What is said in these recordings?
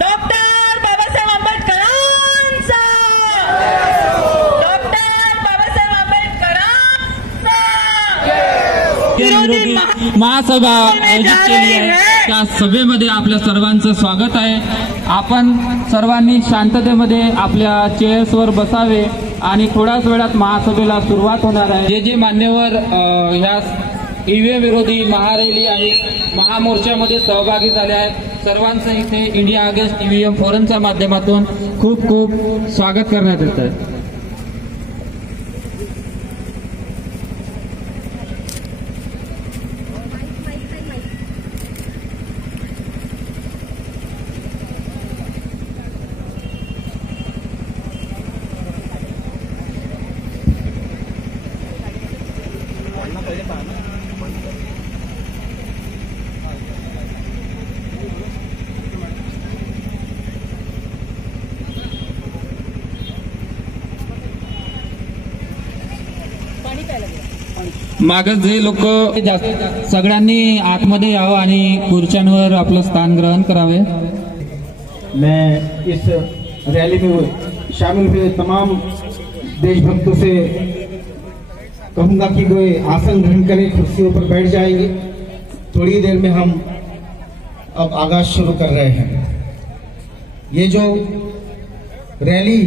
Doctor Babasaheb आंबेडकरांचा, doctor Babasaheb आंबेडकरांचा विरोधी महासभा आयोजित केली आहे। त्या सभेमध्ये आपल्या सर्वांचं स्वागत आहे। आपण सर्वांनी शांततेमध्ये आपल्या चेअर्सवर बसावे आणि थोड्याच वेळात महासभेला सुरुवात होणार आहे। जे मान्यवर ह्या ईव्हीएम विरोधी महारॅली आणि महामोर्चामध्ये सहभागी झाले आहेत, सर्वांचं इथे इंडिया अगेन्स्ट ईव्हीएम फोरमच्या माध्यमातून खूप खूप स्वागत करण्यात येत आहे। मागे जे लोक सगळ्यांनी आतमध्ये यावं आणि खुर्च्यांवर आपलं स्थान ग्रहण करावे। मैं इस रैली में शामिल हुए तमाम देशभक्तों से कहूंगा कि वे आसन ग्रहण करें, कुर्सियों पर बैठ जाएंगे। थोड़ी देर में हम अब आगाज शुरू कर रहे हैं। ये जो रैली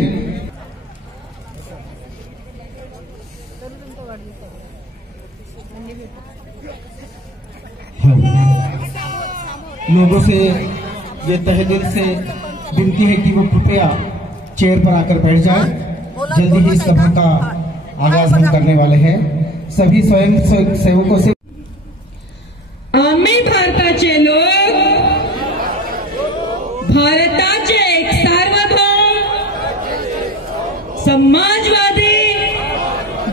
लोगों से ये तहे दिल से विनती है कि वो कृपया चेयर पर आकर बैठ जाएं। जल्दी ही सभा का आगाज हम करने वाले हैं। सभी स्वयं सेवकों से आम्ही भारताचे लोक, भारताचे एक सार्वभौम समाजवादी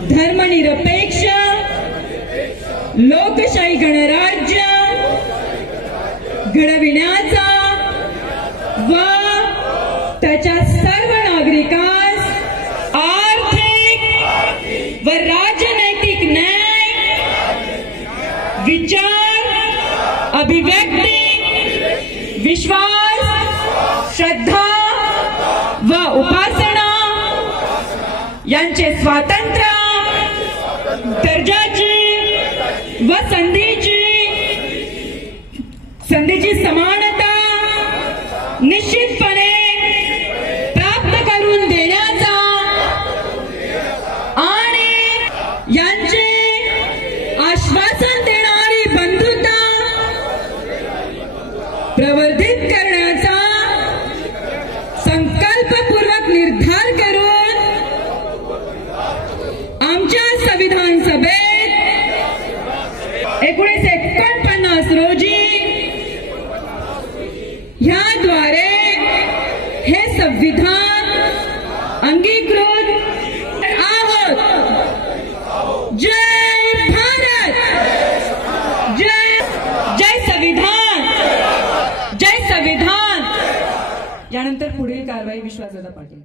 धर्मनिरपेक्ष लोकशाही गणराज्य घडविण्याचा व त्याच्या सर्व नागरिकांस आर्थिक व राजनैतिक न्याय, विचार, अभिव्यक्ती, विश्वास, श्रद्धा व उपासना यांचे स्वातंत्र्य, दर्जाची व संधीची समानता निश्चितपणे प्राप्त करून देण्याचा आणि यांचे आश्वासन देणारी बंधुता प्रवर्धित करण्याचा संकल्पपूर्वक निर्धार करून आमच्या संविधान सभेत 1949 रोजी ह्याद्वारे हे संविधान अंगीकृत आहोत। जय भारत, जय संविधान, जय संविधान। यानंतर पुढील कारवाई विश्वासदादा पाटील।